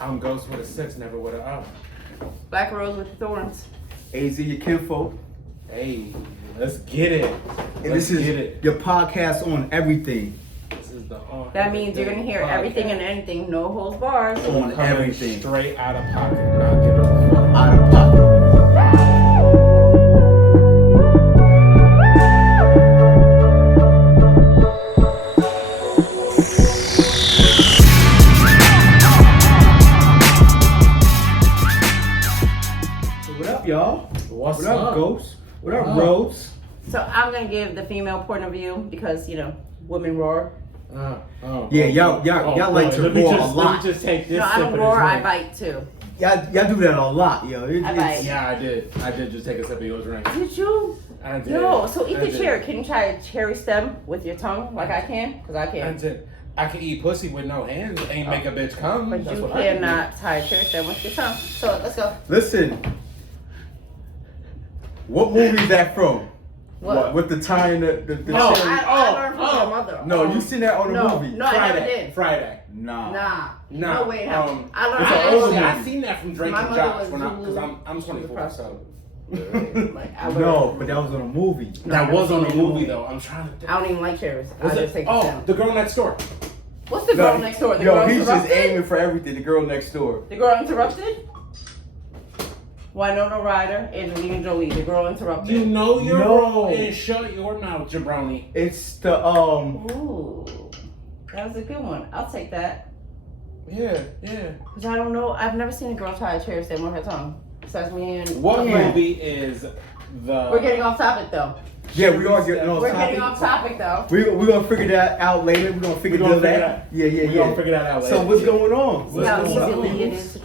I'm Ghost with a 6, never with a O. Black Rose with the Thorns. AZ, your kinfolk. Hey, let's get it. And this is your podcast on everything. This is the on. That means you're gonna hear everything and anything, no holds bars. On Coming everything. straight out of pocket. Not give a fuck. Out of pocket. So what up, y'all? What's What up, Ghost? What up, Rose? So I'm gonna give the female point of view because women roar. Yeah, y'all like to roar a lot. Let me just take this. No, I sip don't of roar, this I drink. bite too. Y'all do that a lot, yo. I bite. Yeah, I did. I did just take a sip of your drink. Did you? I did. Yo, so eat I the did. cherry. Can you try a cherry stem with your tongue like I can? Because I I can. did. I can eat pussy with no hands. Ain't make a bitch come. But That's you what I can do. cannot tie a cherry stem with your tongue. So let's go. Listen. What movie is that from? What? With the tying the No, cherry? I learned from your mother. No, you seen that on the No, movie? no, I never did. Friday. Nah. Nah. Nah. No way. I learned. it's an I old learned- movie. I seen that from Drake My and mother Josh was because Zulu. I'm She was 24. a So Like, I learned- No, but that was on a movie. that was on seen a it. movie though. I'm trying to think. I don't even like cherries. I Was just it? take the Oh, stem. the girl next door. What's the girl next door? The Yo, girl he's just interrupted? aiming for everything. The girl next door. The girl interrupted? Winona Ryder, Angelina Jolie. The girl interrupted. You know you're No. wrong and shut your mouth, jabroni. It's the Ooh, that was a good one. I'll take that. Yeah. Cause I don't know. I've never seen a girl tie a cherry stem with her tongue. Besides me and What Yeah. movie is the? We're getting off topic though. yeah. We are getting off We're topic. getting off topic though. We gonna figure that out later. We're gonna figure We gonna that figure out. Yeah. We gonna figure that out later. So what's going on? See how What's up, easily it people? is to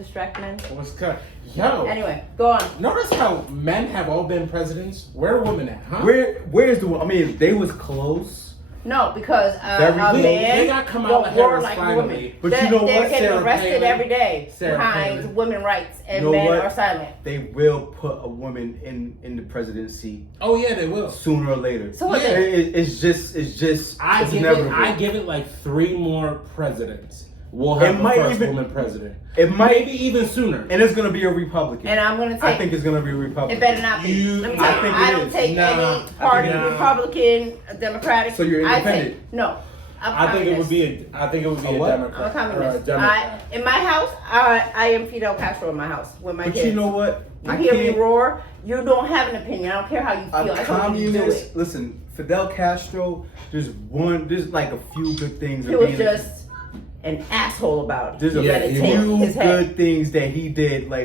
distract men. What's cut? Yo. Anyway, go on. Notice how men have all been presidents. Where are women at? Huh? Where's the? I mean, they was close. No, because Very a good. man They got Kamala don't roar Harris like finally. women. But you know they're what, getting Sarah arrested Palin? every day Sarah behind Palin. women's rights, and You know men what? are silent. They will put a woman in the presidency Oh yeah, they will. sooner or later. So what? Yeah. It's just I it's give inevitable. it like 3 more presidents. We'll have It the might first even- woman president. It might, Maybe even sooner. and it's gonna be a Republican. And I'm gonna I take. think it's gonna be a Republican. It better not be. Let me tell I you, think I it don't is. take Nah, any party, nah. Republican, Democratic. So you're I independent? take, no, I'm I think it would communist. be a A what? Democrat. I'm a or a communist. Democrat. In my house, I am Fidel Castro in my house with my But kids. you know what? You I hear me can't. roar, you don't have an opinion. I don't care how you feel. A I told you to do communist. it. Listen, Fidel Castro. There's like a few good things. He of was being just an asshole about it. There's a You gotta take few his head. good things that he did, for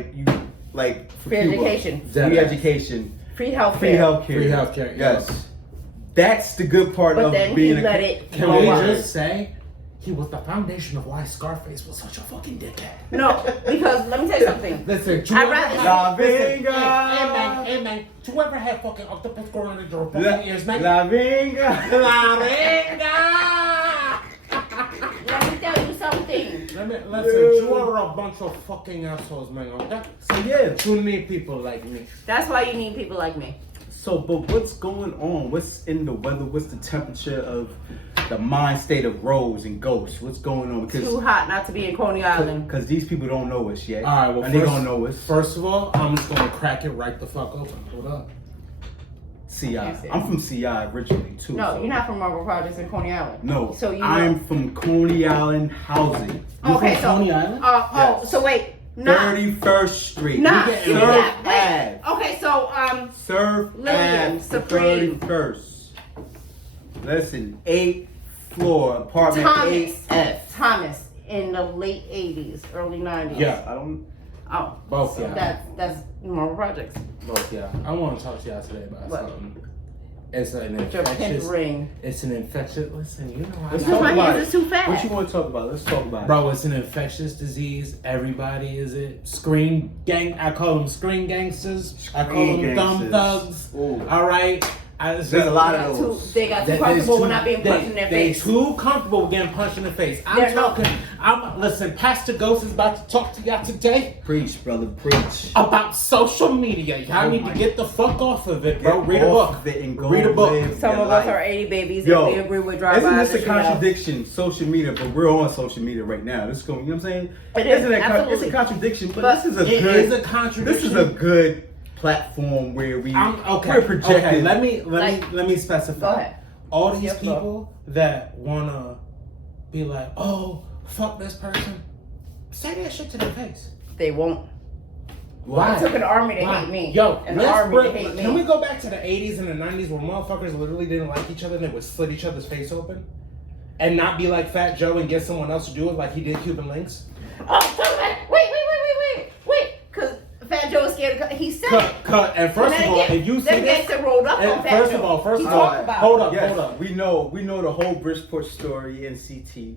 Free Cuba. education. Free education, Free healthcare. free healthcare, Free healthcare, Yes, that's the good part But of then he being let a. it Can blow we up. just say he was the foundation of why Scarface was such a fucking dickhead? No, because let me tell you something. Listen, I'd rather- La Listen, Venga. hey man, do you ever have fucking octopus growing in your La, fucking ears, man? La Venga. La Venga! Let me tell you something. Listen, you are a bunch of fucking assholes, man, okay? So yeah. You need people like me. That's why you need people like me. So, but what's going on? What's in the weather? What's the temperature of the mind state of Rose and Ghost? What's going on? Too hot not to be in Coney Island. Because these people don't know us yet. All right, well, and they don't know us. First of all, I'm just gonna crack it right the fuck open. Hold up. CI. I'm from CI originally too. No, so- you're not from Marble Projects in Coney Island. No, So you. I'm from Coney Island Housing. Okay, from so. Coney Island? Yes. So wait. Nah. 31st Street. Nah. get- Give me Surf that. Ave. Wait. Okay, so Surf Lillian, Ave, Supreme. 31st. Listen, 8th floor, apartment Thomas. 8F. Thomas in the late '80s, early '90s. Yeah. I don't. Oh. Both, So yeah. that's Marble Projects. Both, yeah. I want to talk to y'all today about What? something. It's an With your pink infectious. ring. It's an infectious. Listen, you know how Let's Because talk my about hands it. are too fat. What you want to talk about? Let's talk about it. Bro, it's an infectious disease. Everybody is it. Screen gang. I call them screen gangsters. I call Screen them dumb gangsters. thugs. Ooh. All right. There's a lot of those. They got too comfortable with not being punched in their face. They too comfortable with getting punched in the face. Listen, Pastor Ghost is about to talk to y'all today Preach, brother, preach. about social media. Y'all need to get the fuck off of it, bro. Get Read a off book. of it and go Read a book. live Some your of us life. are 80 babies Yo, and we agree with drive-bys. Isn't this a contradiction? Social media, but we're on social media right now. This is going, you know what I'm saying? It is, Isn't it absolutely. It's a contradiction, but But this is a It good. is a contradiction. This is a good platform where we're Okay. projecting. Let me specify. Go ahead. All these Yes, people that wanna be like, oh, fuck this person, say that shit to their face. They won't. Why? It took an army to Why? hate me. Yo, and the army to hate me. can we go back to the 80s and the 90s where motherfuckers literally didn't like each other and they would slit each other's face open? And not be like Fat Joe and get someone else to do it like he did Cuban Links? Oh, wait. Because Fat Joe is scared of he said Cut. And first of all, if you see them this, gangsta rolled up on Fat first Joe. of all, he talked about hold it. up, Yes, hold up. we know the whole Bridgeport story NCT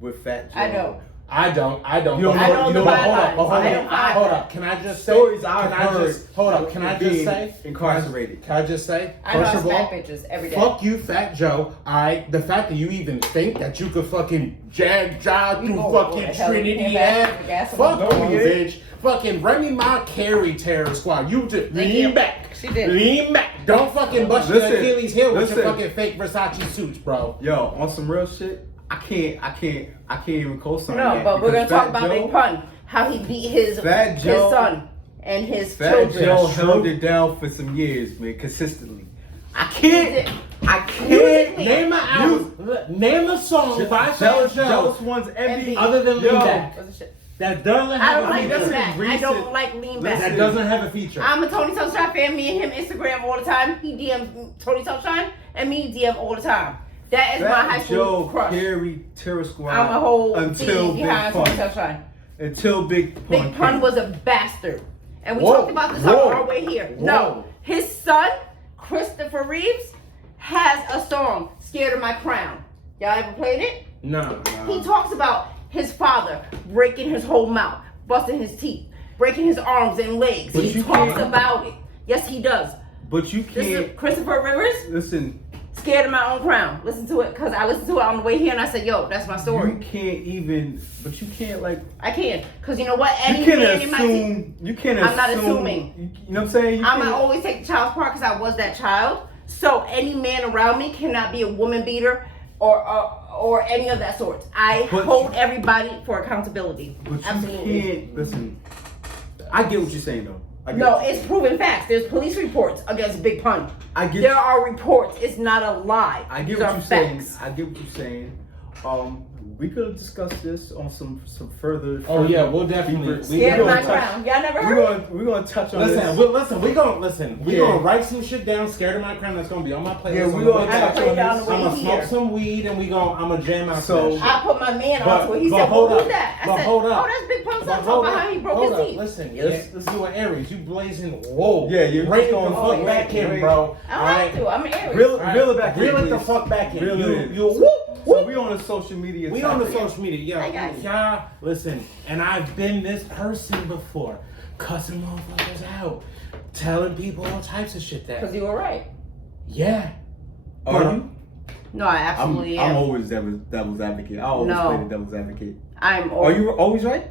with Fat Joe. I know. I don't. You don't I know you the don't bad hold lines. up, hold I up. don't find Hold that. up. Can I just say? Stories I've heard. Can I just being say? incarcerated. Can I just say? I know I First of all, smack bitches every day. fuck you, Fat Joe. The fact that you even think that you could fucking jive You through go fucking over the hell, Trinity you can't Ave. gas Fuck on you, the bitch. Fucking Remy Ma Carey terror squad. You just Thank lean you. back. She did. Lean back. Don't fucking bust your Listen, Achilles heel with your listen. fucking fake Versace suits, bro. Yo, on some real shit, I can't even co-sign No, that but we're gonna because talk Fat about Joe- Big Pun. How he beat his Fat Joe- son and his Fat children. Joe That's true. held it down for some years, man, consistently. I He can't. did. I You can't. did. Name an album. Name a song by Fat Jealous Joe ones envy. other than Yo, Lean Back What's the shit? that doesn't I have don't a like feature. Lean Back. I recent- don't like Lean Back. That doesn't have a feature. I'm a Tony Sunshine fan. Me and him Instagram all the time. He DMs Tony Sunshine and me DM all the time. That is my high Fat school Joe crush. carried Terror Squad I'm a whole until team Big behind Tony Pun. Sunshine. Until Big Pun. Big Pun came. was a bastard. And we Whoa, talked about this whoa, on our way here. whoa. No, his son, Christopher Reeves, has a song, Scared of My Crown. Y'all ever played it? No. He talks about his father breaking his whole mouth, busting his teeth, breaking his arms and legs. But He you talks can't- about it. Yes, he does. But you This can't is Christopher Rivers, listen. Scared of My Own Crown. Listen to it, because I listened to it on the way here and I said, yo, that's my story. You can't even. But you can't like. I can. Because you know what? You Any can't man in my team, assume. You can't I'm not assume. assuming. You know what I'm saying? You I'm can't- gonna always take the child's part because I was that child. So any man around me cannot be a woman beater or any of that sort. I But- hold everybody for accountability. But you Absolutely. can't listen. I get what you're saying though. I get No, what you're it's proven facts. There's police reports against Big Pun. I get There you. are reports. It's not a lie. I get These what are you're saying. facts. I get what you're saying. We could discuss this on some further. Oh yeah, we'll definitely. deeper- Scared of gonna my touch- crown. Y'all never We're heard? gonna touch on Listen, this. we Yeah. gonna write some shit down. Scared of My Crown. That's gonna be on my playlist. Yeah, I'm we gonna gonna put I that- touch put it on down this. the way I'm gonna here. smoke some weed and I'm gonna jam out. So- that shit. I put my man But- onto it. He but said, hold well, up. who's that? I But said, hold up. oh, that's Big Pun. But Talking hold about up, how he broke hold his up. teeth. Listen, Yes. this is what Aries. You blazing. Whoa. Yeah, you're Reel it going the full fuck back way. in, bro. I don't have to. I'm an Aries. Reel Alright. it back in. Reel it the please. fuck back in. Reel it in. You So we on the social media. We on the topic. social media, I yo, got you. y'all, listen, and I've been this person before, cussing motherfuckers out, telling people all types of shit Because that, you were right. yeah. Are you? No, I absolutely I'm am. always devil's advocate. I always No. play the devil's advocate. I'm Are you always right?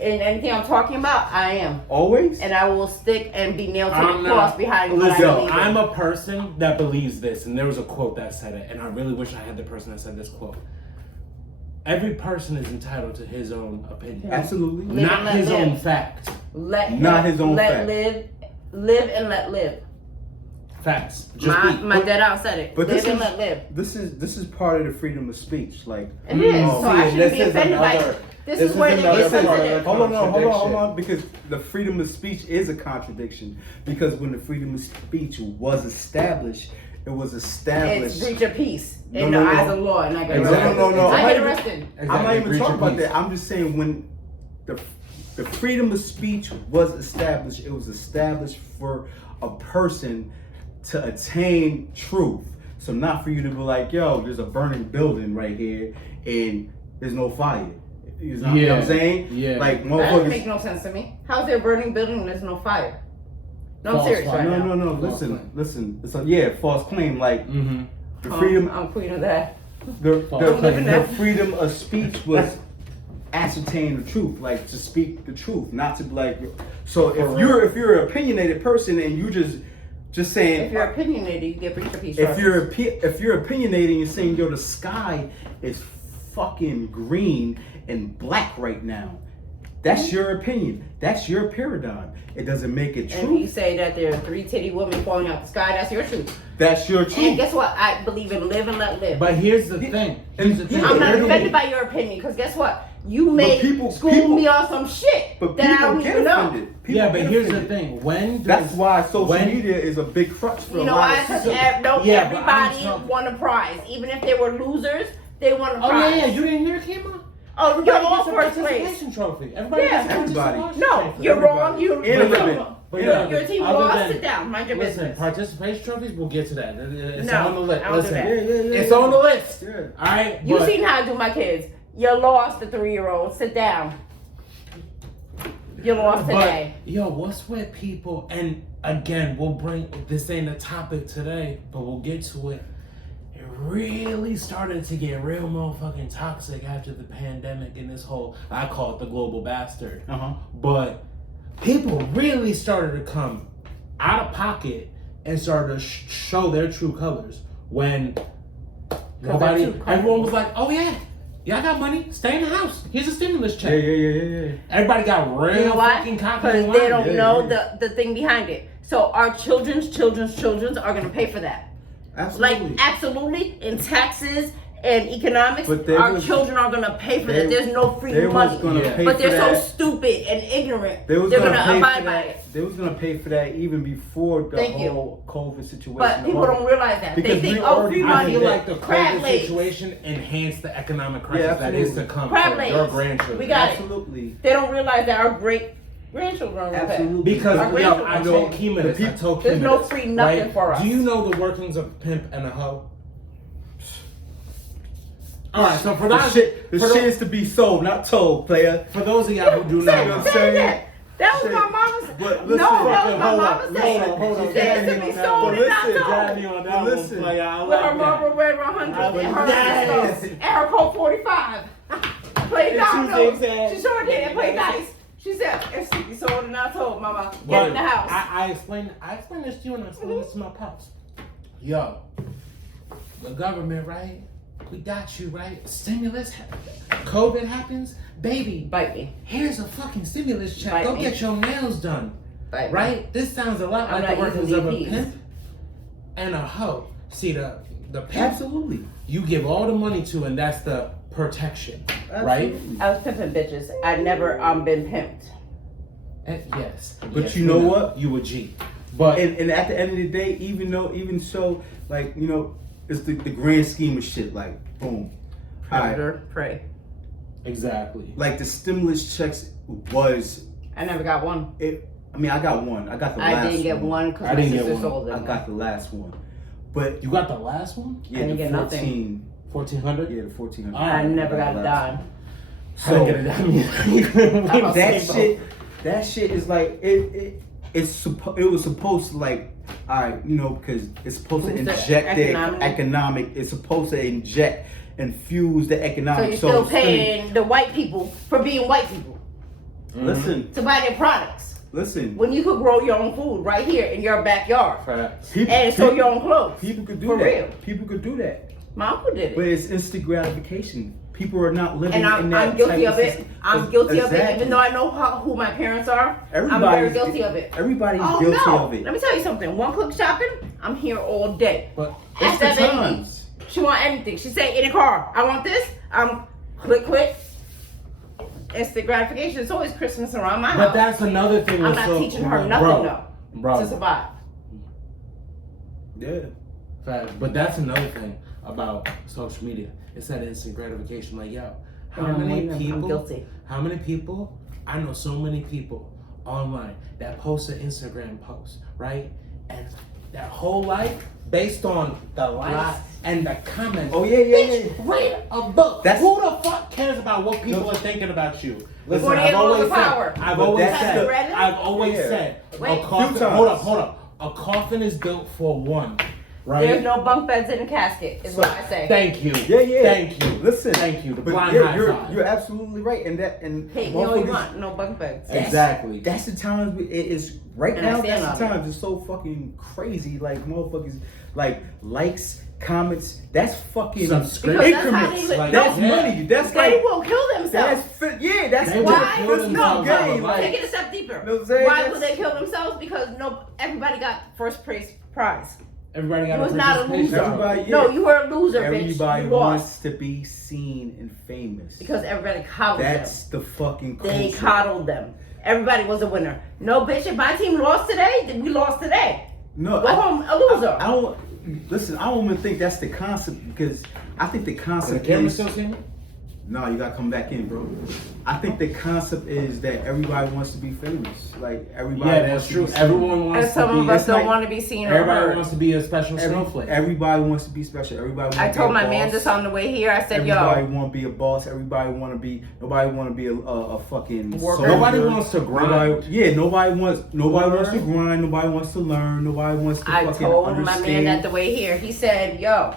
in anything I'm talking about, I am. Always? And I will stick and be nailed to I'm the not- cross behind what I Listen, believe in. I'm a person that believes this, and there was a quote that said it, and I really wish I had the person that said this quote. Every person is entitled to his own opinion, Absolutely. Live and not let his live. own fact. Let Not his own let fact. live and let live. Facts. Just My be. dad out said it. But Live this and is let live. this is part of the freedom of speech. Like It is. Mm, So I see, shouldn't this be is offended by another- it. This this is where is they get another part of sensitive. the hold on, because the freedom of speech is a contradiction. Because when the freedom of speech was established, it was It's established. breach of peace in No, the no, eyes no. of law, and I get Exactly. arrested. No. I I'm get not arrested. I'm not even Breach talking of about peace. that. I'm just saying when the freedom of speech was established, it was established for a person to attain truth. So not for you to be like, yo, there's a burning building right here and there's no fire. You know what I'm saying? Yeah. Like That doesn't make motherfuckers. no sense to me. How's there a burning building and there's no fire? No, I'm False serious flag. right No, now. no, no. False Listen, claim. listen. It's a false claim. Like Mm-hmm. the freedom, I'm queen of that. False I'm living the that. freedom of speech was ascertain the truth, like to speak the truth, not to be like. So if you're an opinionated person and you just saying, If you're opinionated, you get breach of peace. if you're opinionated and you're saying, yo, the sky is fucking green and black right now, that's your opinion. That's your paradigm. It doesn't make it and you true. say that there are 3 titty women falling out the sky, that's your truth. That's your And truth. guess what? I believe in live and let live. But here's the thing. Here's the thing. I'm not Everyone- offended by your opinion, because guess what? You may people- school people- me on some shit But that I people don't get even know. offended. People Yeah, but get here's the offended. thing. When That's does- why social when- media is a big crutch for You a know lot why? of Because people. Yeah, but I'm everybody talking- won a prize. Even if they were losers, they won a Oh prize. yeah, you didn't hear it came on. Oh, you're Everybody all gets a first place. participation trophy. Everybody Yeah. gets a Everybody. participation No, trophy. you're wrong. You, And a ribbon. But your team other lost. than- Sit down. Mind your Listen, business. participation trophies. We'll get to that. It's No, on the list. I don't do Listen, that. it's on the list. Yeah. All right. You but- seen how I do my kids. You lost the 3-year-old. Sit down. You lost today. But yo, what's with people? And again, we'll bring this ain't a topic today, but we'll get to it. It really started to get real motherfucking toxic after the pandemic and this whole, I call it the global bastard. But people really started to come out of pocket and started to show their true colors when nobody, they're too everyone was like, oh yeah, y'all got money, stay in the house. Here's a stimulus check. Yeah. Everybody got real You know why? fucking cocky. Because and they wild. don't Yeah, know yeah. the thing behind it. So our children's are going to pay for that. Absolutely. Like, absolutely, in taxes and economics, But they our was- children are going to pay for they- that. There's no free they was money. gonna Yeah. pay But for they're so that. stupid and ignorant. They was They're gonna going to pay abide for by that. it. They was gonna pay for that even before the Thank you. whole COVID situation. But people don't realize that. They Because think, we oh, already- free I money. feel like the crab COVID legs. situation enhanced the economic crisis Yeah, that is to absolutely. come Crab for your legs. grandchildren. We got it. Absolutely. They don't realize that our great grandchildren will pay. Absolutely. Because Our yo, grandchildren I pay. told Kima this. I told There's Kima no this, free nothing right? for us. Do you know the workings of a pimp and a hoe? All right, so for The that shit, the for shit tho- is to be sold, not told, player. for those of y'all who do Say- not know. say that. That was Say- my mama's. But No, listen, that was hold my on, mama's hold thing. on, hold on. She said it's to be sold and not Listen, told. Got me on that one, Listen. player. I With like her that. Marlboro Red 100 and her Yes. pistol and her Colt 45. Played And two dominoes. zigzags. She sure did and played dice. She said it's to be sold and not told, mama. Get in the house. I explained this to you and I explained this to my pops. Yo, the government, right? We got you, right? Stimulus, COVID happens, baby. Bite me. Here's a fucking stimulus check. Bite Go me. get your nails done, Bite me. right? This sounds a lot I'm like the not workings using of a DPs. pimp and a hoe. See the pimp, Absolutely. you give all the money to, and that's the protection, right? Absolutely. I was pimping bitches. I never been pimped. And yes, But yes, you know we what? You a G, but And at the end of the day, even so, like, you know, it's the grand scheme of shit. Like, boom. Alright. Predator, prey. exactly. Like the stimulus checks was I never got one. it. I mean, I got one. I got the last I didn't get one I because my didn't get sister one. sold I them. got the last one. But You got the last one, yeah, didn't the get nothing. 14. 1400. Yeah, the 1400. I never got a dime. So I didn't get it. I'm that shit is like it was supposed to, like, all right, you know, because it's supposed to Boost the inject the economic. economic. It's supposed to inject and fuse the So economic. you're still paying the white people for being white people Listen, to buy their products listen. when you could grow your own food right here in your backyard Facts. People, and sew your own clothes. people could do for that. real. People could do that. My uncle did But it, it's instant gratification. People are not living and in I'm that guilty type of it. system. I'm guilty of it, Exactly. even though I know who my parents are. I'm very Everybody's guilty of it. Everybody's Oh guilty no! of it. Let me tell you something. One click shopping, I'm here all day. But It's Ask the that baby. times. She want anything. She say in the car, I want this. I'm click. Instant gratification. It's always Christmas around my but house. that's another thing. I'm that's not so, teaching her nothing bro, though bro. to survive. Yeah. Facts. But that's another thing about social media. It's that instant gratification. Like, yo, how And I'm many waiting, I'm people? guilty. How many people? I know so many people online that post an Instagram post, right? And their whole life based on the likes and the comments. Oh yeah. Read a book. That's- Who the fuck cares about what people are thinking about you? Listen, 48 I've always laws of power. said, I've But always that's said, the- Read it? I've always Yeah. said, Wait. a coffin. Few times. Hold up. A coffin is built for one, right? There's no bunk beds in a casket, is what I say. Thank you. Yeah. Thank you. Listen. Thank you. The But blind yeah, high you're five. you're absolutely right, and Hey, you know you motherfuckers- want no bunk beds. Exactly. That's the times it is right And I now. stand That's the on it. times it's so fucking crazy. Like motherfuckers, like likes, comments. That's fucking Subscription. Because that's how increments. they Like, That's yeah. money. That's They like will kill themselves. that's They will Why? kill That's themselves not over game. life. Take it a step deeper. Know what I'm saying? Why That's- would they kill themselves? Because everybody got first prize. Everybody got You was a not a participation loser. trophy. Everybody, No, you were a loser, bitch. Everybody You wants lost to be seen and famous. because everybody coddled That's the fucking them. culture. They coddled them. Everybody was a winner. No, bitch. If my team lost today, then we lost today. No, Go home a loser. I don't listen. I don't even think that's the concept because I think the Is the concept camera is still seeing me? no. You gotta come back in, bro. I think the concept is that everybody wants to be famous. Like everybody. Yeah, wants that's to true. be seen. Everyone wants And some to be. of us it's don't like- want to be seen or Everybody heard. wants to be a special snowflake. Everybody wants to be special. Everybody. Wants I to be told a my boss. man this on the way here. I said, Everybody yo, want to be a boss. Everybody want to be. Nobody want to be a fucking Worker. soldier. Nobody wants to grind. Nobody wants to grind. Nobody wants to learn. Nobody wants to I fucking told understand. my man that the way here. He said, yo,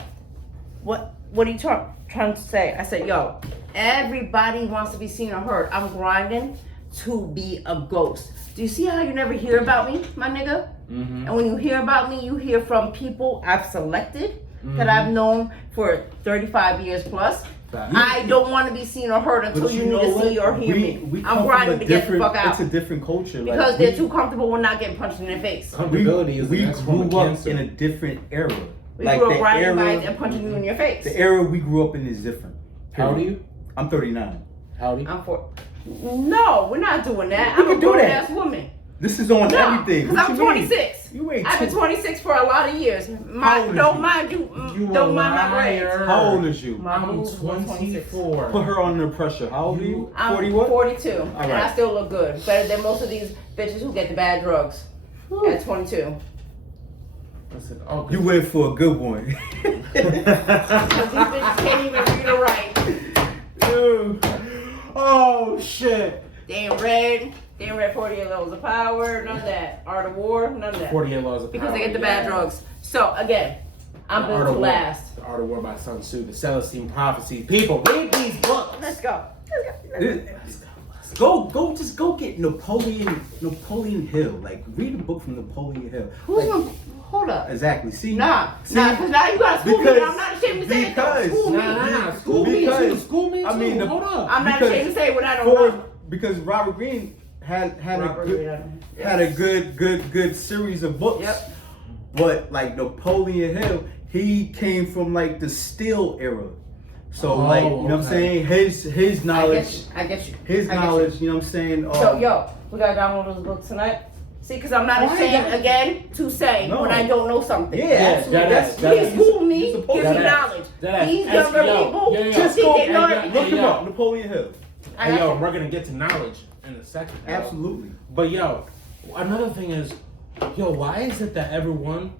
what are you trying to say? I said, yo, everybody wants to be seen or heard. I'm grinding to be a ghost. Do you see how you never hear about me, my nigga? Mm-hmm. And when you hear about me, you hear from people I've selected that Mm-hmm. I've known for 35 years plus. I don't want to be seen or heard until But you you need know to what? see or hear me. We come I'm from grinding a to get the different- fuck out. It's a different culture. Because like, they're too comfortable with not getting punched in their face. Comfortability is the we next form of grew up cancer. in a different era. We Like grew up the riding era, bikes and punching you in your face. the era we grew up in is different. How old are you? I'm 39. How old are you? I'm for. No, we're not doing that. We I'm can a do grown that. ass woman. This is on No, everything. because What I'm you mean? 26. You ain't I've been two- 26 for a lot of years. How old is Don't you? mind you. You Don't a mind my grades. liar. How old is you? My I'm boobs were 26. 24. Put her under pressure. How old are you? I'm 40 what? 42, and I right. still look good. Better than most of these bitches who get the bad drugs at 22. Listen, oh, You went for a good one. Because these bitches can't even read or write. oh shit. They ain't read. They ain't read 48 Laws of Power. None of that. Art of War. None of that. 48 Laws of Because Power. they get the bad drugs. So again, I'm The built Art to of War. last. The Art of War by Sun Tzu. The Celestine Prophecies. People, read these books. Let's go. Just go get Napoleon Hill. Like read a book from Napoleon Hill. Who's Like, gonna hold up? exactly. See, Nah, See? because now you gotta school me. Because- And I'm not ashamed to say it. Though. because- School me. Nah. School me Because- too. School me too. I mean, hold up. I'm not because ashamed to say what I don't know. because Robert Greene had Robert a good Greene, I don't- had a good series of books. Yep. But like Napoleon Hill, he came from like the steel era. So Oh, like you know what I'm okay. saying? His knowledge, I get you. his I get you. knowledge, you know what I'm saying? So yo, we gotta download those books tonight. See, because I'm not Why ashamed not? again to say No. when I don't know something. Yeah, Yes, absolutely. that Please is- school me, you're give supposed me to. knowledge. That is- These that's- younger yo, people yeah, yeah. Just think go they know hey, everything. look him yo. up, Napoleon Hill. I Hey, yo, got we're gonna get to knowledge in a second. yo. Absolutely. But yo, another thing is, yo, why is it that everyone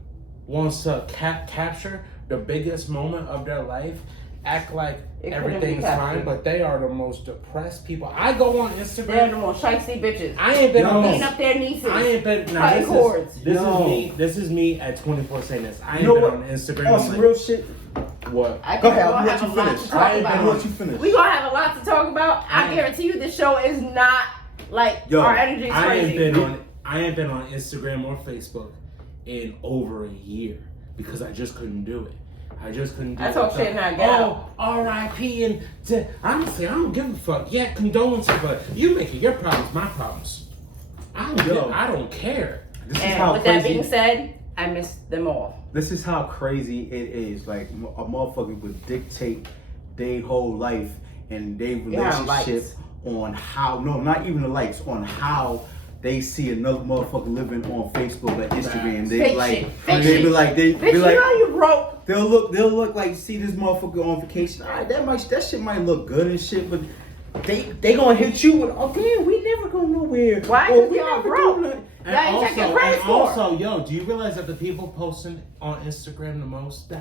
wants to capture the biggest moment of their life, act like It couldn't be everything's captured. fine, but they are the most depressed people. I go on They're the Instagram. most shiesty bitches. I ain't been Yo. on Beating this. up their nieces. I ain't been. Now Cutting this cords. is this Yo. is me. This is me at 24 saying this. I ain't You know been what? on Instagram. Oh, I'm some like, real shit. what? I Go think ahead, we're I'll gonna let have you a lot finish. to talk I ain't about. I'll let you finish. We're gonna have a lot to talk about. I guarantee you this show is not like Yo, our energy is I crazy. ain't been on Instagram or Facebook in over a year because I just couldn't do it. I just couldn't do I it. talk shit and I get Oh, R.I.P. and honestly, I don't give a fuck. Yeah, condolences, but you make it your problems, my problems. I don't care. This is And how with that crazy. being said, I miss them all. This is how crazy it is. Like a motherfucker would dictate their whole life and their relationship likes. on how. No, not even the likes. On how they see another motherfucker living on Facebook or Instagram. They Fake like. shit. Fake They be shit. like. They Bitch, be you like. know you broke. They'll look like see this motherfucker on vacation. All right, that shit might look good and shit, but they gonna hit you with, oh damn, we never go nowhere. Why? Or 'Cause we y'all never broke. do nothing. And Y'all ain't checking also, credit and score. also, yo, do you realize that the people posting on Instagram the most?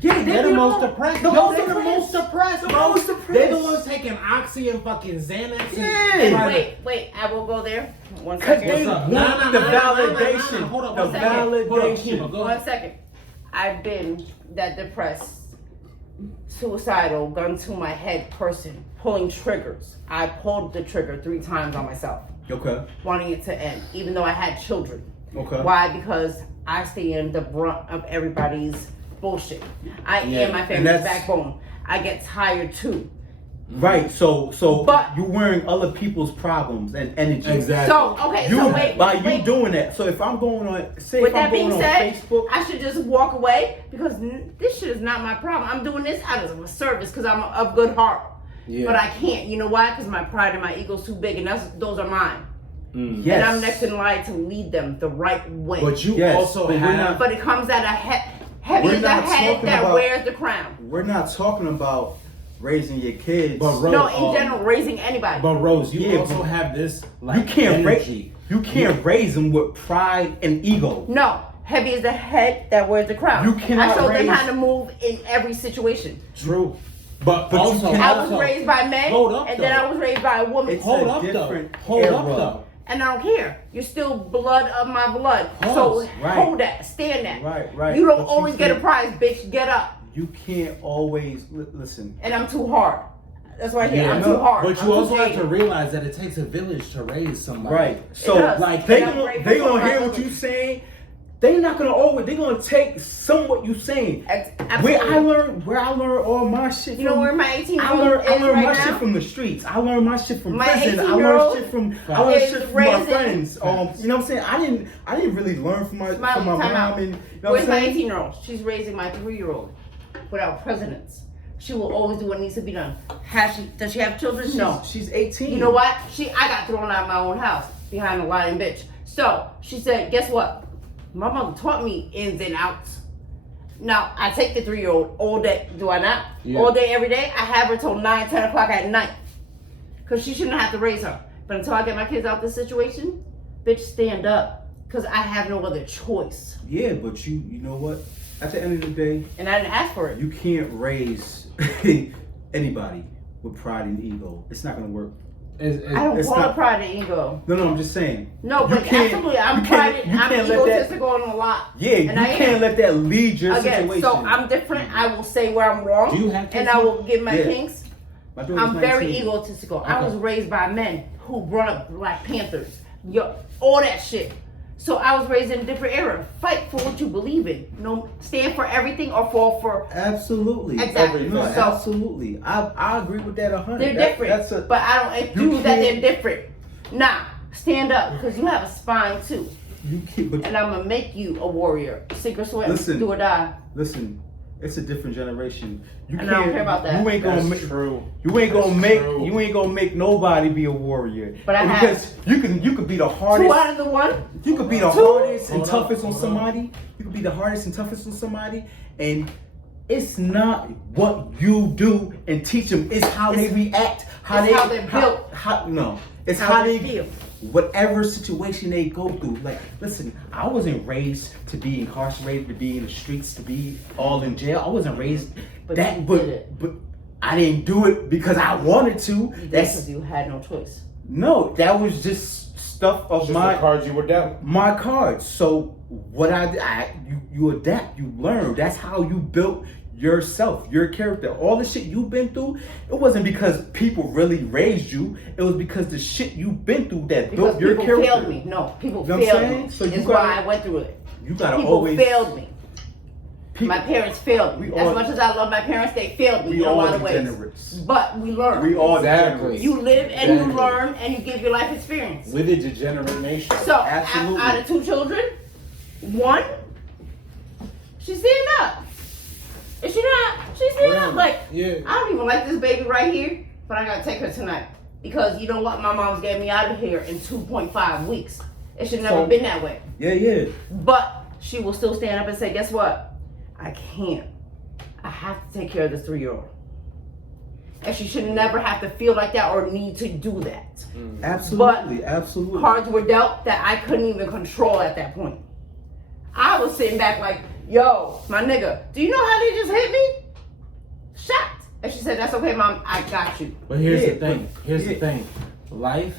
Yeah, They're the be most the depressed. the Yo, most they're the depressed. most depressed, The bro. most depressed. They're the ones taking Oxy and fucking Xanax. Yeah. Wait, I will go there. 1 Because second. they What's up? want Nah, the nah, nah, nah, validation. nah. Hold on, The one second. Hold on, validation. Kima, go 1 second. I've been that depressed, suicidal, gun to my head person, pulling triggers. I pulled the trigger 3 times on myself, Okay. wanting it to end, even though I had children. Okay. Why? Because I stay in the brunt of everybody's bullshit. I Yeah, am my and family's that's- backbone. I get tired too. Right. So But- you're wearing other people's problems and energy. Exactly. So, okay, You so wait. by you wait. doing that. So if I'm going on, say With if I'm that going being on said, Facebook, I should just walk away because this shit is not my problem. I'm doing this out of a service because I'm of good heart. Yeah. But I can't. You know why? Because my pride and my ego's too big, and those are mine. yes. And I'm next in line to lead them the right way. But you Yes, also but we're have. not- But it comes at a heavy We're as a not head talking that about- wears the crown. We're not talking about raising your kids. But Rose, No, in general, raising anybody. But Rose, you Yeah, also but have this you like can't energy. raise them with pride and ego. No, heavy is the head that wears the crown. You cannot I showed them raise- how to move in every situation. True. But But you also, cannot- I was raised by men, Hold up, and then though. I was raised by a woman. It's hold a up though. different Hold up era. though. And I don't care. You're still blood of my blood. Pause. So Right. hold that. Stand that. Right. You don't But always get a can't- prize, bitch. Get up. You can't always listen. And I'm too hard. That's why I hear. Yeah, I'm no, too hard. But I'm you too also have to jaded. realize that it takes a village to raise somebody. Right. So does. like, they And I'm gonna grateful they for gonna my hear what village. you saying. They not gonna always. They gonna take some of what you saying. Absolutely. Where I learned all my shit. You know from, where my I 18-year-old learned is my right shit now? from the streets. I learned my shit from My prison. I 18-year-old learned shit from is my raising- friends. You know what I'm saying? I didn't really learn from my Smiley, mom time out. and you know what Where's I'm my saying? 18-year-old? She's raising my 3-year-old without precedence. She will always do what needs to be done. Does she have children? No. She's 18. You know what? I got thrown out of my own house behind a lying bitch. So she said, guess what? My mother taught me ins and outs. Now I take the 3-year-old all day. Do I not? Yeah. All day, every day. I have her till 9, 10 o'clock at night. Cause she shouldn't have to raise her. But until I get my kids out this situation, bitch, stand up. Cause I have no other choice. Yeah, but you know what? At the end of the day, And I didn't ask for it. you can't raise anybody with pride and ego. It's not gonna work. I don't it's call not- it pride and ego. No, I'm just saying. No, You but can't- absolutely, I'm you can't- pride. you I'm can't let that- egotistical on a lot. Yeah, And you I am. can't let that lead your Again, situation. so I'm different. I will say where I'm wrong, Do you have kids and I will give my Yeah. kinks. My daughter's I'm very 19. egotistical. I Okay. was raised by men who brought up Black Panthers, all that shit. So I was raised in a different era. Fight for what you believe in. No, stand for everything or fall for. Absolutely. Exactly. No, So- absolutely. I agree with that 100. They're That- different, That's a, but I don't You accuse that they're can't- different. Nah, stand up because you have a spine too, you can't. But and I'm gonna make you a warrior. Sink or swim, Listen. do or die. listen, it's a different generation. You And I don't care about that. You ain't gonna That's make. true. You ain't gonna That's make. true. You ain't gonna make nobody be a warrior. But I have. because you could be the hardest. 2 out of the 1. You could be the Two. hardest and Hold up, toughest on hold up. somebody. You could be the hardest and toughest on somebody, and it's not what you do and teach them. It's how they react. How it's how they're built. No, it's How how they they feel. Whatever situation they go through. Like, listen, I wasn't raised to be incarcerated, to be in the streets, to be all in jail. I wasn't raised But that, you but did it. but I didn't do it because I wanted to. That's Because you had no choice. no, that was just stuff of Just my the cards you were dealt. my cards. So what you adapt, you learn. That's how you built yourself, your character. All the shit you've been through, it wasn't because people really raised you. It was because the shit you've been through that Because built your people character. failed me. No, people You know what I'm failed saying? me. So you Is gotta- why I went through it. You gotta People always failed me. people- My parents failed me. We As all- much as I love my parents, they failed me we in a all lot of ways. degenerates. But we learn. We all Exactly. degenerates. You live and you Exactly. learn and you give your life experience. With a degenerate nation. So Absolutely. out of 2 children, 1, she's standing up. Is she not? She's standing up. Like, Yeah. I don't even like this baby right here, but I gotta take her tonight. Because you know what? My mom's getting me out of here in 2.5 weeks. It should never So- been that way. Yeah. But she will still stand up and say, guess what? I can't. I have to take care of this 3-year-old. and she should never have to feel like that or need to do that. Absolutely, absolutely. Cards were dealt that I couldn't even control at that point. I was sitting back like, yo, my nigga, do you know how they just hit me? Shot. And she said, that's okay, mom, I got you. But here's Yeah, the thing. but- Here's the yeah. thing. Life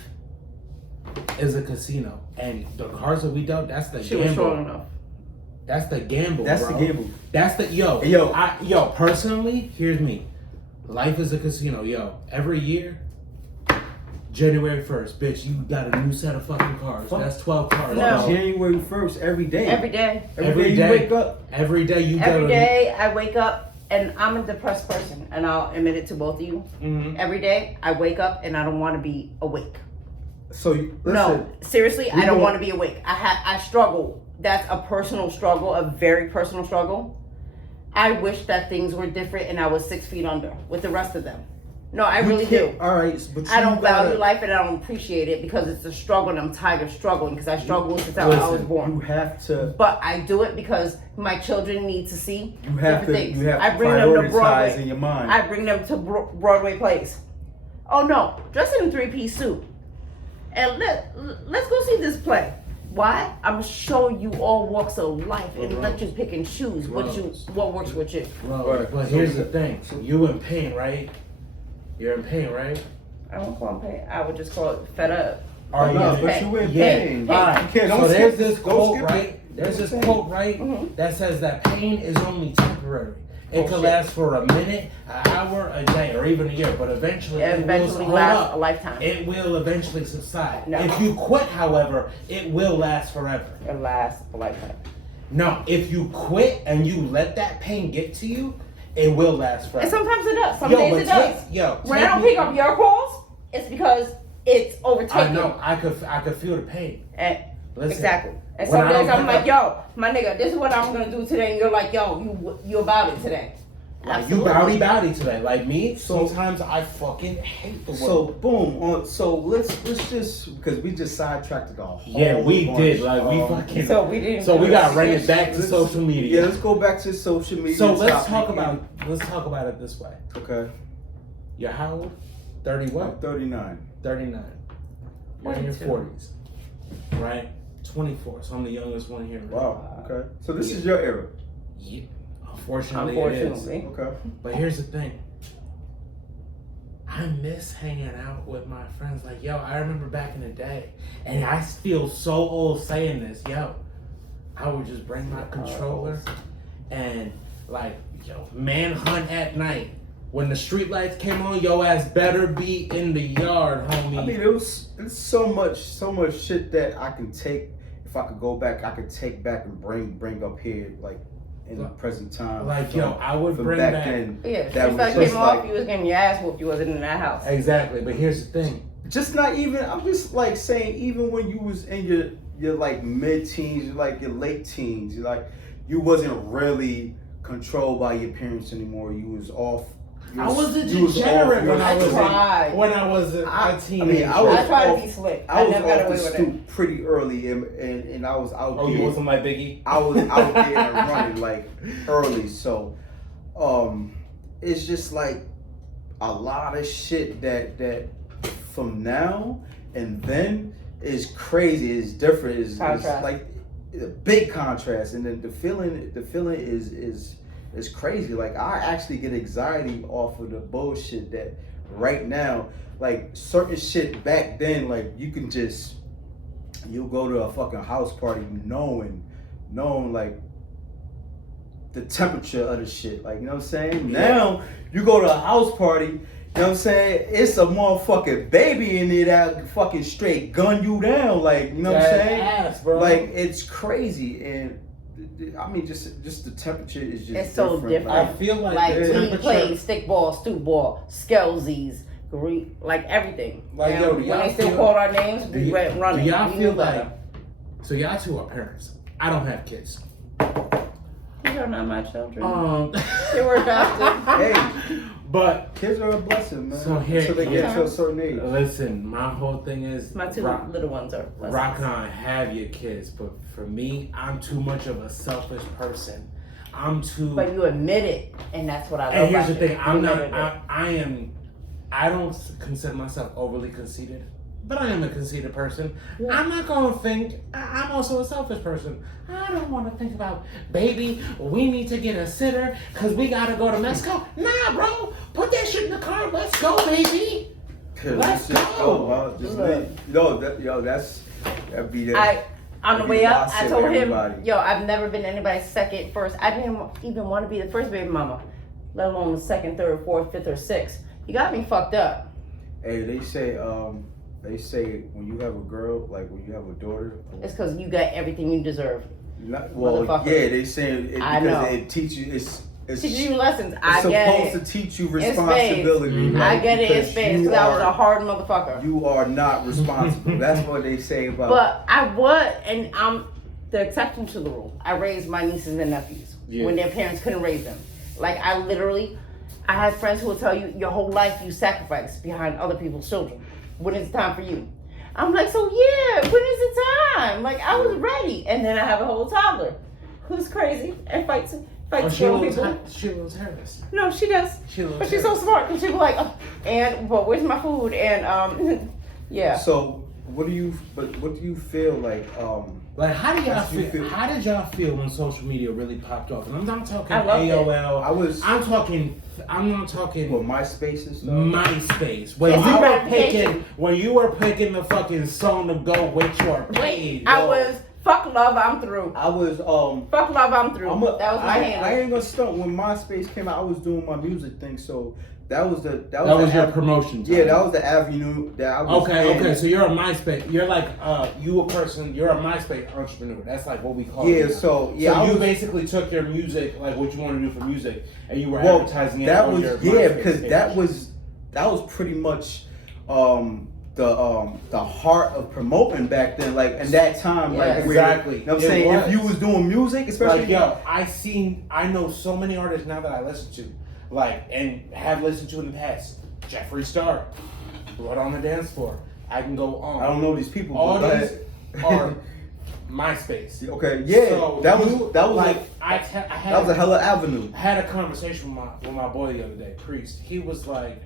is a casino, and the cards that we dealt, that's the She was strong gamble. enough. That's the gamble. That's bro. the gamble. That's the yo. Hey, yo. Yo. Personally, here's me. Life is a casino, yo. Every year, January 1st, bitch, you got a new set of fucking cards. Fuck. That's 12 cards. No. bro. January 1st, every day. Every day. Every day you day. wake up. Every day you Every go day I wake up and I'm a depressed person, and I'll admit it to both of you. Mm-hmm. Every day I wake up and I don't want to be awake. So listen, No, seriously, I we don't don't- want to be awake. I struggle. That's a personal struggle, a very personal struggle. I wish that things were different and I was 6 feet under with the rest of them. No, I you really can't- do. All right, but I don't you gotta, value life and I don't appreciate it because it's a struggle and I'm tired of struggling because I struggled since I was Listen, born. You have to. But I do it because my children need to see You have different to. things. You have I to bring them to prioritize Broadway. in your mind. I bring them to Broadway plays. Oh no, dress in a 3-piece suit. And let's go see this play. Why? I'm gonna show you all walks of life and Bro. let you pick and choose what works with you. Bro, Right. but So- here's the thing. You in pain, right? You're in pain, right? I won't call it pain. I would just call it fed up. Are no, you? but you in Yeah. pain. All right. You can't. So Don't there's skip this Don't quote, skip right? it. There's this Don't quote, right? Mhm. That says that pain is only temporary. It could Bullshit. last for a minute, an hour, a day, or even a year, but eventually It it eventually will lasts hold a up. lifetime. It will eventually subside. No. If you quit, however, it will last forever. It lasts a lifetime. No, if you quit and you let that pain get to you, it will last forever. And sometimes it does. Some Yo, days but it does. When I don't pick up your calls, it's because it's I overtaken. know. I could feel the pain. And Listen, exactly. And when some I days don't I'm pick like, yo, my nigga, this is what I'm gonna do today, and you're like, yo, you about it today. Like you Absolutely. bowdy today. Like me, So- sometimes I fucking hate the So world. boom. So let's just because we just sidetracked the whole. Yeah, we bunch. did. Like we fucking. So we didn't. So we do got it. to bring it back to Let's- social Yeah, media. let's go back to social media. So let's topic. talk about it this way. Okay. You're how old? 30 I'm what? 39. 39. You're in your 42. 40s, right? 24. So I'm the youngest one here. Wow. Okay. So this is your era. Yeah. Unfortunately, it is. Unfortunately. Okay. But here's the thing. I miss hanging out with my friends. Like, yo, I remember back in the day, and I feel so old saying this, yo. I would just bring my controller and, like, yo, manhunt at night. When the street lights came on, yo ass better be in the yard, homie. I mean, it's so much shit that I can take. If I could go back, I could take back and bring up here, like in the present time. Like, from- yo, I would from bring back back. then. Yeah, That if was I just came off, like- you was getting your ass whooped. You wasn't in that house. Exactly, but here's the thing. Just not even. I'm just like saying, even when you was in your like mid-teens, like your late teens, you wasn't really controlled by your parents anymore. You was off. I was a you was degenerate off when I your- was tried. when I was a teenager. I was I tried off- to be slick. I I was never got off away the with it. stoop pretty early, and I was out Oh, there. you wasn't like Biggie? I was out there and running like early, so it's just like a lot of shit that from now and then is crazy. It's different. It's Contrast. like a big contrast, and then the feeling is crazy. Like I actually get anxiety off of the bullshit that right now, like certain shit back then, like you'll go to a fucking house party knowing like the temperature of the shit. Like, you know what I'm saying? Yeah. Now you go to a house party, you know what I'm saying? It's a motherfucking baby in there that can fucking straight gun you down. Like, you know what I'm That saying? ass, bro. Like, it's crazy. And I mean, just the temperature is just It's so different. I feel like, Like the we temperature. played stick ball, stoop ball, skelsies, like everything. Like, And yo, do when y'all they still feel- called our names, Do we y- went running. Do y'all We feel knew better. like? So y'all two are parents. I don't have kids. These are not my children. They They were adopted. Hey, but kids are a blessing, man. So here- until they get to a certain age. listen, my whole thing is My two little ones are blessings. rock on, have your kids. But for me, I'm too much of a selfish person. I'm too. But you admit it, and that's what I love. And here's the about thing, you. I'm You not. never did. I am I don't consider myself overly conceited, but I am a conceited person. Yeah. I'm not gonna think. I'm also a selfish person. I don't want to think about, baby, we need to get a sitter because we gotta go to Mexico. Nah, bro, put that shit in the car. Let's go, baby. Let's go. Oh, well, just that'd be there. On the That'd way be up, the I boss told of him, everybody. yo, I've never been anybody's second, first. I didn't even want to be the first baby mama, let alone the second, third, fourth, fifth, or sixth. You got me fucked up. Hey, they say when you have a girl, like when you have a daughter. It's because you got everything you deserve. Well, Motherfucker. yeah, they say it I know. because it teaches you. It's Teach you lessons. It's I get supposed it. to teach you It's responsibility. spades. right? I get it. It's Because space you because I was a are- hard motherfucker. You are not responsible. That's what they say about. But I was, and I'm the exception to the rule. I raised my nieces and nephews when their parents couldn't raise them. Like I had friends who will tell you your whole life you sacrificed behind other people's children. When is it time for you? I'm like, so yeah, when is it time? Like I was ready, and then I have a whole toddler who's crazy and fights grown people. She loves Harris. No, she does. But she's so smart because she'll be like, oh, and well, where's my food? And yeah. So what do you feel like? Like, how do y'all That's what you feel? feel. How did y'all feel when social media really popped off? And I'm not talking I loved it. AOL. I'm not talking Well, MySpace and stuff. MySpace. When It's you a were gratification. picking the fucking song to go with your page. I was fuck love. I'm through. I was Fuck love. I'm through. That was my handle. I ain't gonna stunt. When MySpace came out, I was doing my music thing, so that was That was your promotion time. Yeah, that was the avenue that I was. Okay. So you're a MySpace. You're like you're a MySpace entrepreneur. That's like what we call it. Yeah. now. So yeah, So I you was, basically took your music, like what you want to do for music, and you were well, advertising it that on was your because MySpace page. that was pretty much the heart of promoting back then. Like in that time, Yeah. like where- Exactly. You know what I'm It saying? was. If you was doing music, especially Like, yo, I know so many artists now that I listen to, like, and have listened to in the past. Jeffree Star, Blood on the Dance Floor. I can go on. I don't know these people. All but these are MySpace. okay, yeah, So that was like a, I had that was a hella avenue. I had a conversation with my boy the other day, Priest. He was like,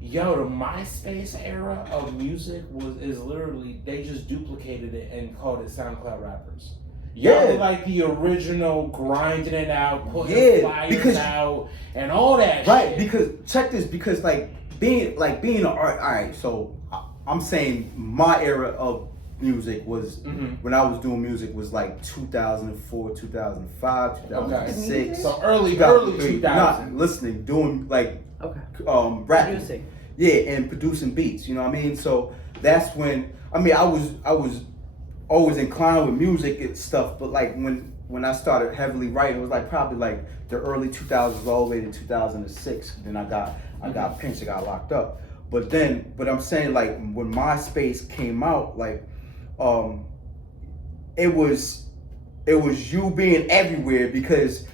"Yo, the MySpace era of music is literally they just duplicated it and called it SoundCloud rappers." Y'all were like the original grinding it out, putting flyers out, and all that. Right, shit. because check this, because being an art. All right, so I'm saying my era of music was when I was doing music was like 2004, 2005, 2006. So early 2003. 2000s. Not listening, doing like rapping. Producing. Yeah, and producing beats. You know what I mean? So that's when I was always inclined with music and stuff, but like when I started heavily writing, it was like probably like the early 2000s all the way to 2006. Then I got pinched, I got locked up. But I'm saying like when MySpace came out, like it was you being everywhere because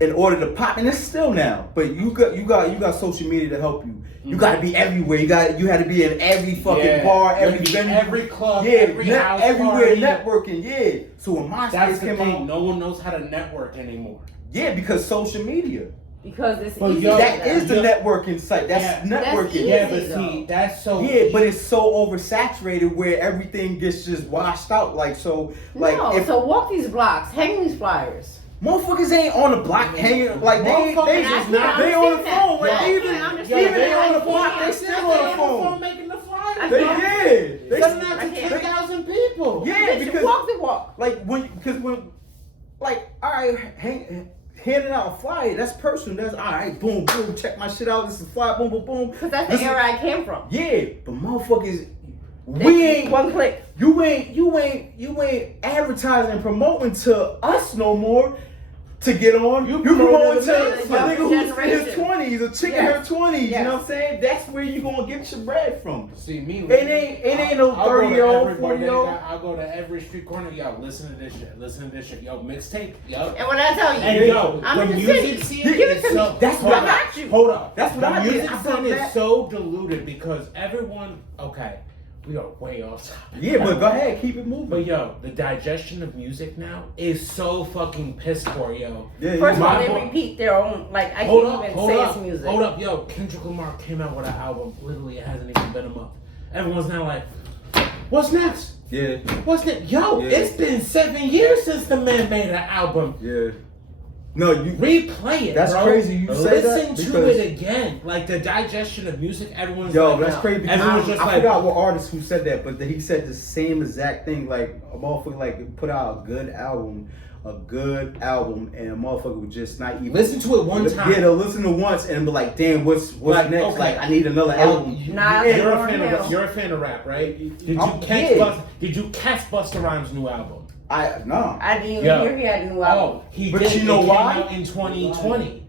in order to pop, and it's still now, but you got social media to help you. You got to be everywhere. You had to be in every fucking bar, every venue, every club, yeah, every house everywhere party. networking. Yeah. So when MySpace That's the came thing. out, No one knows how to network anymore. yeah, because social media. Because it's Well, easy. yo, That is the yeah. networking site. That's Yeah. networking. That's easy. Yeah, but though. see, that's so. Yeah, but it's so oversaturated where everything gets just washed out. Like so, like no, if so walk these blocks, hang these flyers. motherfuckers ain't on the block hanging like they Motherfuckers just is not. not- They on the I phone. can't Like understand even that. I can't even they on the understand block, that. they still on the phone. making the flyers. They did. They Sending out to I can't. 10,000 people. yeah Bitch, because walk the walk. like when like all right handing out a flyer, that's personal. That's all right. Boom, boom. Check my shit out. This is a flyer. Boom, boom, boom. Because that's This the is- era I came from. Yeah, but motherfuckers, we ain't. one click. You ain't advertising and promoting to us no more. To get on, you promoting promoting to to a the nigga who's in his generation. 20s, a chick in Yes. her 20s. Yes. You know what I'm saying? That's where you gonna get your bread from. See me. It ain't no I'll go to 30-year-old, every bodega, 40-year-old. I'll go to every street corner. Yo, listen to this shit. Listen to this shit. Yo, mixtape. Yo. And when I tell you, And yo, I'm the in the music city. scene Give it is to me. so. That's hold what up, I got you. Hold up. That's what the I did. music I scene found is that. so diluted because everyone. Okay, We are way off topic. Yeah, but go ahead, keep it moving. But yo, the digestion of music now is so fucking piss poor, yo. Yeah, First of all, My they boy- repeat their own. Like I Hold can't up, even hold say up, it's music. hold up, yo. Kendrick Lamar came out with an album. Literally, it hasn't even been a month. Everyone's now like, what's next? yeah, What's next? Yo, Yeah. it's been 7 years since the man made an album. yeah. No, you. Replay it, That's bro. crazy you say that, Listen to because- it again. Like the digestion of music, everyone's Yo, like, that's crazy. Because everyone's just I like, forgot what artist who said that, but he said the same exact thing. Like a motherfucker, like put out a good album, and a motherfucker would just not even listen to it one time. Yeah, they'll listen to once and be like, damn, what's Like, next? okay. Like, I need another album. Nah, you're Lauryn Hill. you're a fan of rap, right? Yeah. Did you catch Busta Rhymes' new album? No. I didn't even Yo. hear he had a new album. Oh, he But did. you know it why? Came out in 2020.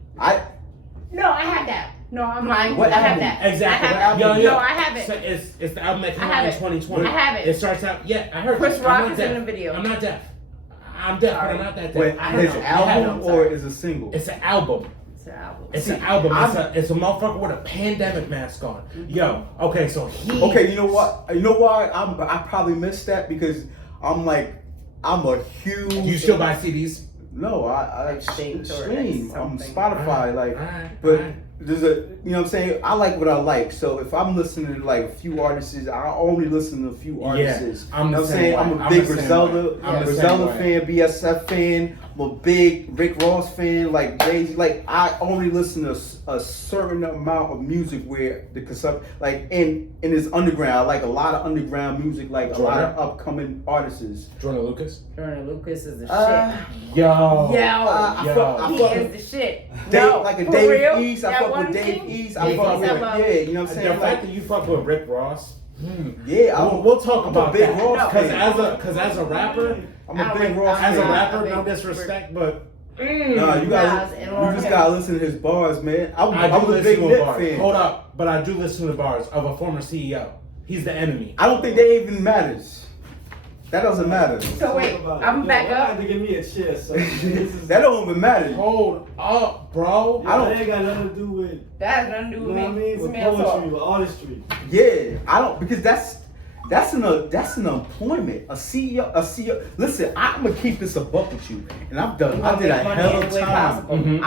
No, I have that. No, I'm lying. What I have album? that. Exactly. I have Yo, it. yo. No, I have it. So it's the album that came I out have in it. 2020. I have it. It starts out. Yeah, I heard. Chris I'm Rock not is in deaf. the video. I'm not deaf. I'm deaf, Sorry. but I'm not that deaf. Wait, I don't his know. album I'm or sorry. is a single? It's an album. It's an album. It's See, an album. I'm- It's a motherfucker with a pandemic mask on. Yo, okay, so he. Okay, you know what? You know why I probably missed that because I'm a huge. You still buy CDs? No, I Like stream or stream. like I'm something. Spotify, like, Alright, but alright. there's a, you know what I'm saying? I like what I like. So if I'm listening to like a few artists, I only listen to a few artists. I'm you know the what I'm same saying? way. I'm a I'm big the same Griselda, way. I'm the Griselda same fan, BSF fan. I'm a big Rick Ross fan, like Jay-Z. Like I only listen to a certain amount of music where the concept, like in this underground, I like a lot of underground music, like a lot of upcoming artists. Jordan Lucas? Jordan Lucas is the Uh, shit. Yo. I Yo. fuck- I He fuck is with- the shit. Dave, No, like a for Dave real? East, I That fuck one with Dave thing? East. Dave I fuck East, with I love. yeah, you know what I'm The saying? fact Like, that you fuck with Rick Ross. yeah, We'll talk I'm about a big that. Ross Because fan. as a rapper, I'm a big I'm Ross as a fan. rapper, no big- disrespect, but Nah, you Nas and Lauryn just Hill. gotta listen to his bars, man. I'm I do a big listen to Nip bars. fan. Hold up, but I do listen to bars of a former CEO. He's the enemy. I don't think that even matters. That doesn't matter. So wait, I'm back I up. had to give me a chair, so this is, That don't even matter. Hold up, bro. I don't. That ain't got nothing to do with, That has nothing to do you know with what I me. mean, It's with male talk. poetry, with artistry. Yeah, I don't because that's an employment. A CEO. Listen, I'm gonna keep this a buck with you, and I've done. You I gonna did a make money hell of any way time. possible. Mhm.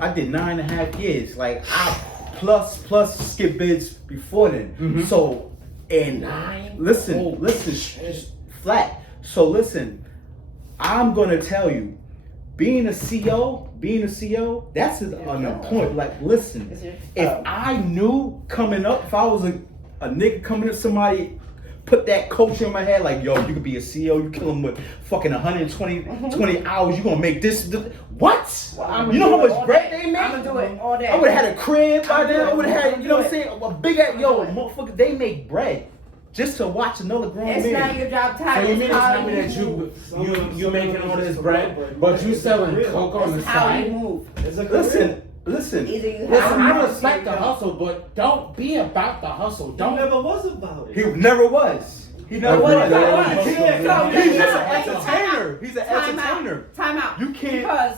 I did 9.5 years. Like I plus skip bids before then. Mhm. So and 9? listen, Oh, listen, shit. flat. So listen, I'm gonna tell you, being a CEO, that's an employment. Like, listen, Is your- if oh. I knew coming up, if I was a nigga coming up, somebody put that culture in my head, like, yo, you could be a CEO, you kill him with fucking 20 hours, you gonna make this. What? I'ma You know do how it much all bread day. they make? I'ma do it all day. I would have had a crib by I'ma do then. I it. would have had, I'ma you know do what I'm it. saying? A big ass, yo, I'ma do it. motherfucker, they make bread just to watch another grown It's man. not your job So title. you mean to It's how tell me that move. you making all this bread, but you selling coke on the It's how you side? move. It's a career. Listen. Either you Listen, have I or respect you the don't. hustle, but don't be about the hustle. You Don't never was about it. He never was. He never What was. if I Yeah, was? yeah, So yeah. He's time just out. an entertainer. He's an Time entertainer. out. Time out. You can't- Because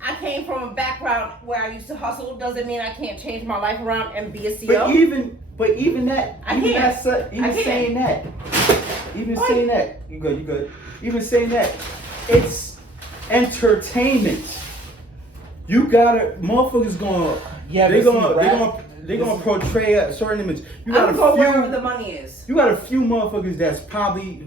I came from a background where I used to hustle doesn't mean I can't change my life around and be a CEO. But even that, I even can't. that, even I can't. saying that, even Why? saying that, you good. Even saying that, it's entertainment. You gotta, motherfuckers gonna, Yeah, they but see, gonna, rap- they gonna portray a certain image. You I'm got gonna go a wherever few, the money is. you got a few motherfuckers that's probably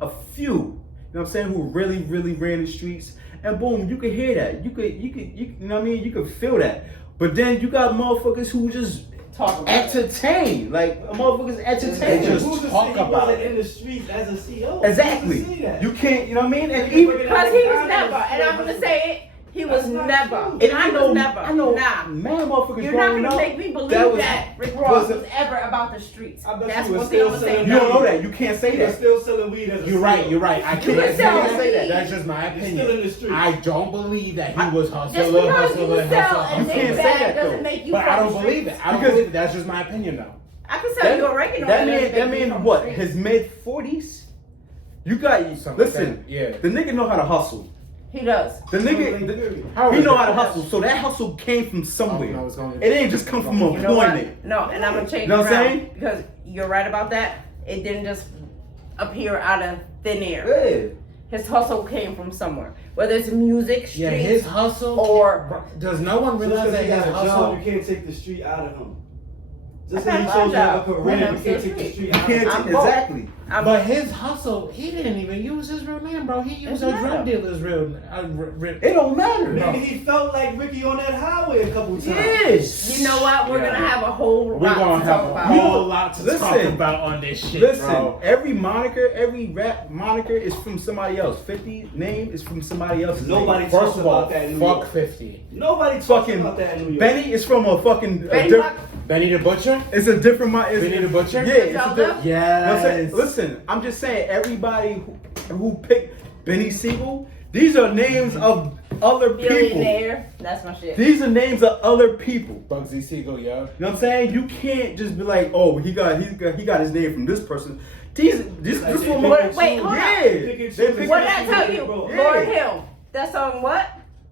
a few, you know what I'm saying, who really ran the streets, and boom, you could hear that, you know what I mean, you could feel that. But then you got motherfuckers who just Talk about it. entertain, like motherfuckers entertain. They just Who's to talk say he about wasn't it. in the streets as a CEO? Exactly. Who's to say that? You can't, you know what I mean? And even Because he was never, and I'm gonna say it, he was That's not never. true. and I know, was never. I know, Nah. man, motherfuckers You're not growing gonna up, make me believe that was- that Rick Ross was was ever about the streets. I bet That's you was one thing I'm still gonna say. selling You don't know that. You can't say He was that. still selling weed as a You're CEO. right. You're right. I You can't can sell say that. weed. That's just my He's still in opinion. the streets. I don't believe that he was Just hustling, because you hustling, sell hustling. a You can't big say bag that, doesn't though. make you But I from don't the believe streets. it. I don't Because- believe it. That's just my opinion, though. I can sell you a oregano. That doesn't make man, you from what? the streets. His mid-40s? You got, Something listen, like that, yeah. the nigga know how to hustle. He does. The nigga, How he is know it? how to hustle. So that hustle came from somewhere. Oh, no, it's gonna- It ain't just come from You know what? employment. No, and I'm gonna change You know it what I'm around saying? because you're right about that. It didn't just appear out of thin air. Yeah. His hustle came from somewhere, whether it's music, streets, Yeah, his hustle. or Does no one Just realize because that he his got a hustle? job, you can't take the street out of him. Just I because he got chose my to have a job. career, I'm you can't still take the street. street You out of can't him. I'm t- broke. exactly. But his hustle, he didn't even use his real name, bro. He used It's a not. drug dealer's real. It don't matter. Maybe he felt like Ricky on that highway a couple times. Yes. you know what? We're Yeah. gonna have a whole We're lot gonna to have talk a about. whole lot to talk Listen. about on this shit, Listen, bro. every moniker, every rap moniker is from somebody else. 50 name is from somebody else's Nobody name. talks First of all, about that in New fuck York. 50. Nobody talks Fucking about that in New York. Benny is from a fucking. Benny diff- Buck- Benny the Butcher? it's a different. Benny the Butcher? Yeah, it's a Zelda? different. You know what I'm saying? Yes. Listen, I'm just saying, everybody who picked Benny Siegel, these are names of other people. Billionaire. That's my shit. These are names of other people. Bugsy Siegel, yo. You know what I'm saying? You can't just be like, oh, he got his name from this person. This Like this they one. pick and Wait, choose. hold yeah. on. Pick and They choose. pick What and did I choose. tell you? Bro, yeah. Lauryn Hill. That song what?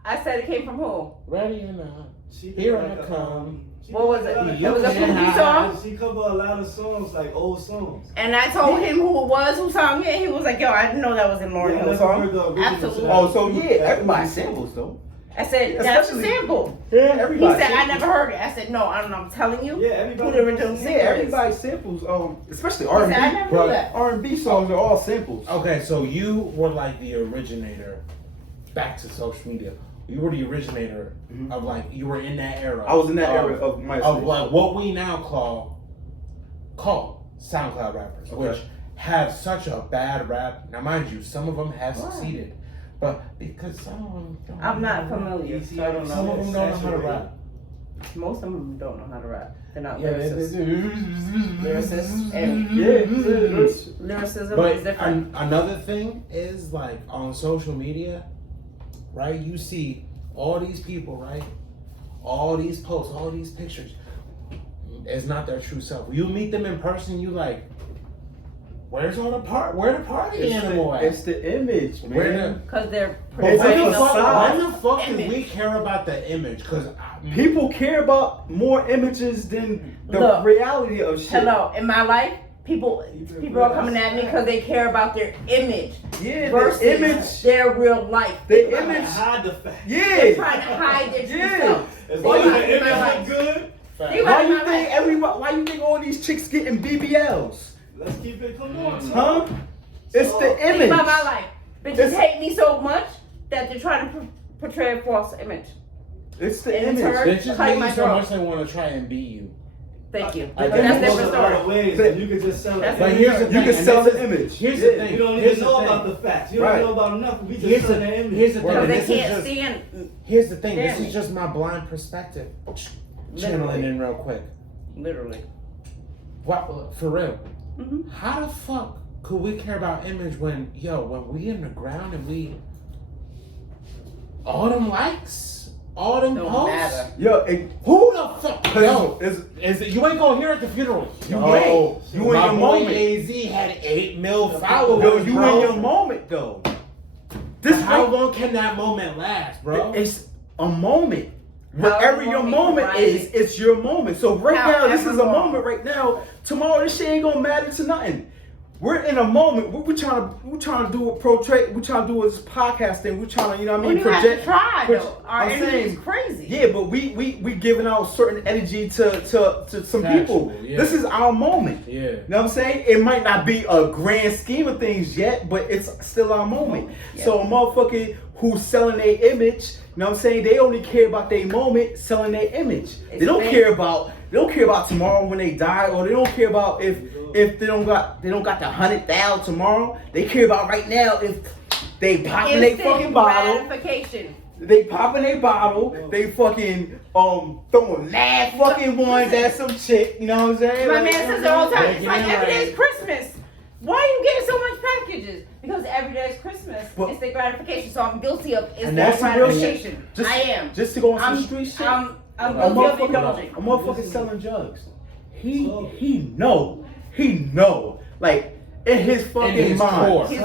I said it came from who? Ready or not? She did Here like I a, come. she What did was like it? a lot of It was a Yeah. Pookie song? She covered a lot of songs, like old songs. And I told him who it was, who sang it. He was like, yo, I didn't know that was in Lauryn Yeah, I Hill's never heard song. the original Absolutely. to Oh, so yeah, everybody samples though. I said, that's a Especially- sample. Yeah, He everybody. said, I samples. never heard it. I said, no, I'm telling you. Yeah, Who everybody. the original Yeah, singer is. everybody samples. Especially He said, I R&B. never Bro. knew that. R&B songs are all samples. Okay, so you were like the originator. Back to social media. You were the originator Mhm. of like you were in that era. I was in that era of my of like what we now call SoundCloud rappers, Okay. which have such a bad rap. Now, mind you, some of them have Why? succeeded, but because some of them don't I'm not know. familiar, so I don't Some know. of them don't know how to rap. Most of them don't know how to rap. They're not Yeah, lyricists. Lyricists and Yeah. lyricism But is different. another thing is like on social media, right? You see all these people, right? All these posts, all these pictures. It's not their true self. You meet them in person, you like, where's all the where the party animal at? It's the image, Where man. Because they're But It's when a the fuck, facade. when the fuck do Image. we care about the image? Because People care about more images than the Look. reality of shit. hello. In my life, people are coming at me because they care about their image Yeah, versus the image. their real life. The They're Trying to image. hide the fact. They're Yeah. trying to hide their true Yeah. self. As They long as got the it in my image life. look good, You Why got it you in my think life. everybody? Why you think all these chicks getting BBLs? let's keep it. Come on, Huh? It's the Think image. about my life. Bitches It's- hate me so much that they're trying to portray a false image. It's the In image. turn- bitches Cut hate my you so throat. much they want to try and be you. Thank you. I But think that's that's different a lot of story. ways. But- You can just sell it. But here's the You thing, can and sell this the is- image. Here's Yeah. the thing. You don't here's even know the about thing. the facts. You Right. don't know about nothing. We just Here's selling the- the image. here's the thing. Because they This is can't just- stand. Here's the thing. This Stanley. is just my blind perspective. Channeling Literally. in real quick. Literally. What for real? Mhm. How the fuck could we care about image when we in the ground and we all them likes, all them Don't posts? matter. Yo, it, Who the fuck? Yo, it's, is it, you ain't gonna hear at the funeral. You Yo, ain't. You in my your boy moment. AZ had 8 mil followers. yo, you bro. in your moment though. This This how right- long can that moment last, bro? It's a moment. However Whatever your long you moment write is, it. it's your moment. So right now, this However is a long. moment right now. Tomorrow, this shit ain't gonna matter to nothing. We're in a moment. We're trying to do a portray. We're trying to do this podcast thing. We're trying to, you know what I We mean, don't have to project. try proj- though. Our I'm energy saying- is crazy. Yeah, but we giving out certain energy to some Factual, people. yeah. This is our moment. Yeah. You know what I'm saying? It might not be a grand scheme of things yet, but it's still our moment. Yeah. So a motherfucker who's selling their image, you know what I'm saying? They only care about their moment, selling their image. They don't It's care about tomorrow when they die, or they don't care about if they don't got the 100,000 tomorrow. They care about right now if they popping their Instant fucking bottle. gratification. They popping their bottle, they fucking throwing mad fucking ones at some chick, you know what I'm saying? My Like, man says it all the time. Yeah, It's give like me every right. day is Christmas. Why are you getting so much packages? Because every day is Christmas. But- It's the gratification. So I'm guilty of And instant that's the real shit. gratification. Just- I am. Just to go on some I'm, street shit. I'm A guilty of motherfucker, indulging. a motherfucker selling drugs. He know. Like in his fucking his mind, core. He's he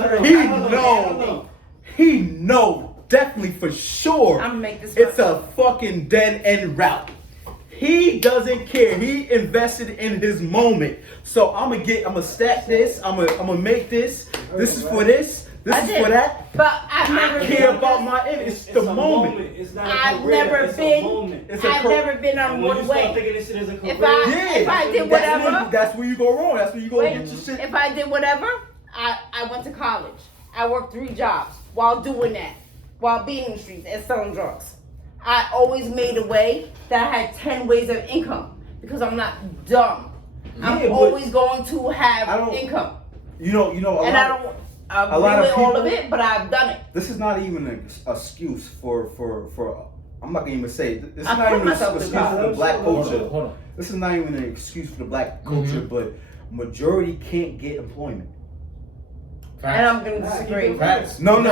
real. know definitely for sure. I'm gonna make this It's work. a fucking dead end route. He doesn't care. He invested in his moment. So I'm gonna stack this. I'm gonna make this. This is for this. This I is did. for that. But I've never I care been. about my image. It's the a moment. It's not a I've career. never It's been. a moment. It's a I've never been on And when you one start way. thinking this shit is a career, If I did whatever. That's where you go wrong. That's where you go Wait, get your shit. if I did whatever, I went to college. I worked 3 jobs while doing that, while being in the streets and selling drugs. I always made a way that I had 10 ways of income because I'm not dumb. Yeah, I'm but always going to I have don't- income. You know. And I don't a agree lot of with all of people- it, but I've done it. This is not even an excuse for. I'm not gonna even say. This is I not put even an myself excuse through for the college. black Hold culture. on, hold on. This is not even an excuse for the black culture, but majority can't get employment. And I'm Facts. gonna Nah, disagree. keep it Facts. No. I'm We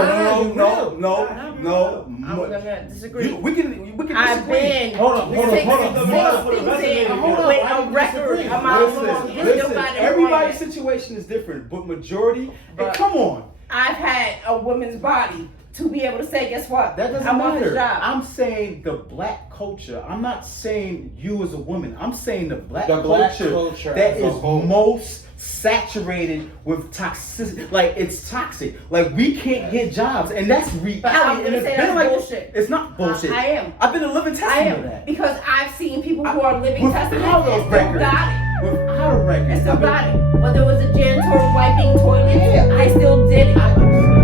disagree. can I've disagree. been Hold on, hold on, six hold on. things Hold on, with why a do you record disagree? amount of Listen, history about everybody's employment. situation is different, but majority. But- come on, I've had a woman's body to be able to say, guess what? that doesn't I want matter. this job. I'm saying the black culture. I'm not saying you as a woman. I'm saying the black The black culture culture that as a is whole. most saturated with toxicity. Like it's toxic. Like we can't get jobs, and that's reality. But I'm And gonna it's say been that's like bullshit. It's not bullshit. I am. I've been a living I testament of am that. because I've seen people who are living Without testaments a and still record. got it. Without a record. And still I've been- got it. Whether it was a janitor wiping toilets, Yeah. I still did it. I understand.